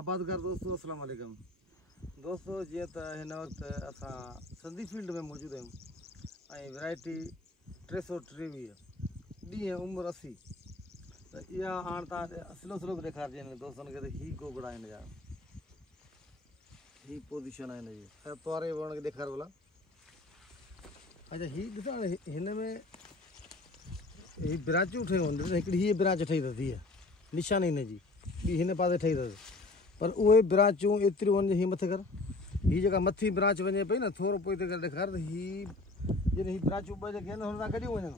आबादगार दोस्तों अस्सलाम वालेकुम दोस्तों जी त हिन वक़्तु असां संदी फील्ड में मौजूद आहियूं ऐं वैरायटी 323 ॾींहं उमिरि 80 त इहा हाणे तव्हां असलो असलो बि ॾेखारिजे हिन दोस्तनि खे त हीअ गोगड़ा हिन जा हीअ पोज़ीशन आहे हिन जी ऐं तोरे वण खे ॾेखार भला। अच्छा हीअ ॾिसो हाणे हिन में हीअ ब्रांचूं ठहियूं आहिनि हिकिड़ी हीअ ब्रांच ठही अथसि हीअ निशानी हिन जी ॿी हिन पासे ठही अथसि पर उहे ब्रांचूं एतिरियूं आहिनि हीअ मथे कर हीअ जेका मथी ब्रांच वञे पई न थोरो पोइ हिते करे ॾेखार त हीअ जॾहिं हीअ ब्रांचूं ॿ जेके आहिनि हुन सां गॾियूं वञनि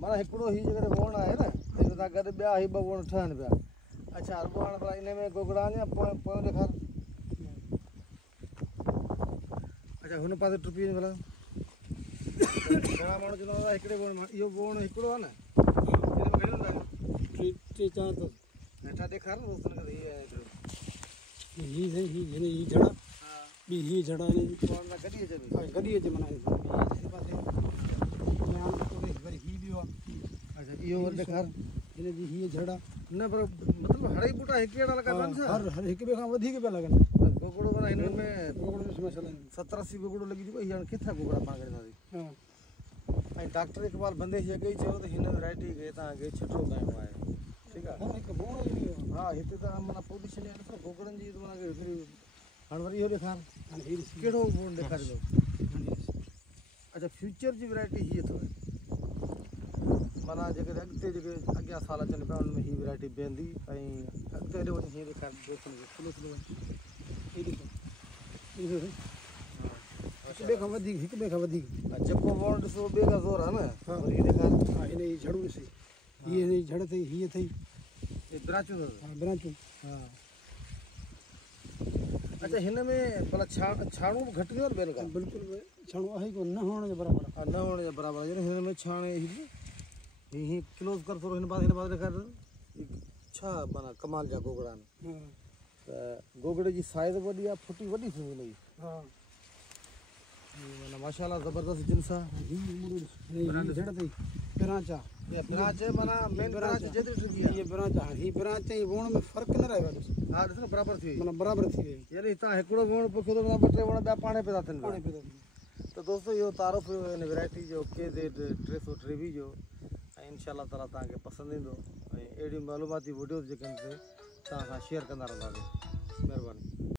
माना हिकिड़ो हीअ जेकॾहिं वण आहे न हिन सां गॾु ॿिया हीअ ॿ वण ठहनि पिया। अच्छा अॻो हाणे भला इन में गोगड़ा आहिनि या पोयों ॾेखार। अच्छा हुन पासे टुपी वञे भला घणा माण्हू चवंदा हुआ हिकिड़े वण मां इहो वण हिकिड़ो आहे न हिन में घणियूं आहिनि टे चार तो हेठां ॾेखार न दोस्तनि खे हीअ आहे ही हिन ही जड़ा बि ही जड़ा ने वण सां गॾी अचे पई गॾी अचे माना हिन पासे वरी ही भी हुआ। अच्छा इहो वरी ॾेखार हिन जी ही जड़ा न पर मतिलबु हड़ई बूटा हिकु जहिड़ा लॻा पिया आहिनि हर हिक ॿिए खां वधीक पिया लॻनि गोगड़ो माना हिन में गोगड़ो में मसाला 70-80 गोगड़ो लॻी चुको हीअ हाणे किथां गोगड़ा पाण कढंदासीं। हां ऐं डॉक्टर इकबाल बंदेश अॻे ई चयो त हिन वैरायटी खे तव्हांखे छुटो करिणो आहे ठीकु आहे। हिकु बोण बि हा हिते त माना पोज़ीशन आहे ॾिसो गोगड़नि जी माना हिकिड़ी हाणे वरी इहो ॾेखार हाणे ही कहिड़ो बोन ॾेखारींदो। अच्छा फ्यूचर जी वैरायटी हीअ अथव माना जेके अॻिते जेके अॻियां साल अचनि पिया उनमें हीअ वैरायटी बीहंदी ऐं अॻिते हेॾे वञी हीअं ॾेखार दोस्तनि खे स्लो स्लो ही ॾिसो हिक ॿिए खां वधीक हिक ॿिए खां वधीक जेको वण ॾिसो ॿिए खां ज़ोर आहे न हा वरी हीअ ॾेखार हा हिन जी जड़ूं ॾिसी हीअ हिन जी जड़ अथई हीअ अथई हे ब्रांचूं अथव। हा ब्रांचूं हा अच्छा हिन में भला छाणूं बि घटि थियूं ॿियनि खां बिल्कुलु छाणो आहे कोन न हुअण जे बराबरि हा न हुअण जे बराबरि आहे हिन में छाणे हीअ क्लोज़ कर थोरो हिन पासे ॾेखार छा माना कमाल जा गोगड़ा आहिनि त गोगड़े जी साइज़ वॾी आहे फुटी वॾी थींदी हिन जी हा माना माशाल्लाह ज़बरदस्त जिन्स आहे। जड़ अथई ब्रांच आहे ब्रांच माना मेन ब्रांच जेतिरी ठुकी आहे ये ब्रांच है ही ब्रांच है वण में फर्क न रहेगा हा ॾिस न बराबरि थी वई माना बराबर थी वई यानी तव्हां हिकिड़ो वण पोखियो त ॿ टे वण ॿिया पाणे पिया था थियनि पाणी पे त दोस्तों इहो तारुफ़ हुयो हिन वैरायटी जो KZ 323 जो ऐं इंशाअल्लाह ताला तव्हांखे पसंदि ईंदो ऐं अहिड़ियूं मालूमाती वीडियोज़ जेके आहिनि तव्हां सां शेयर कंदा रहंदासीं। महिरबानी।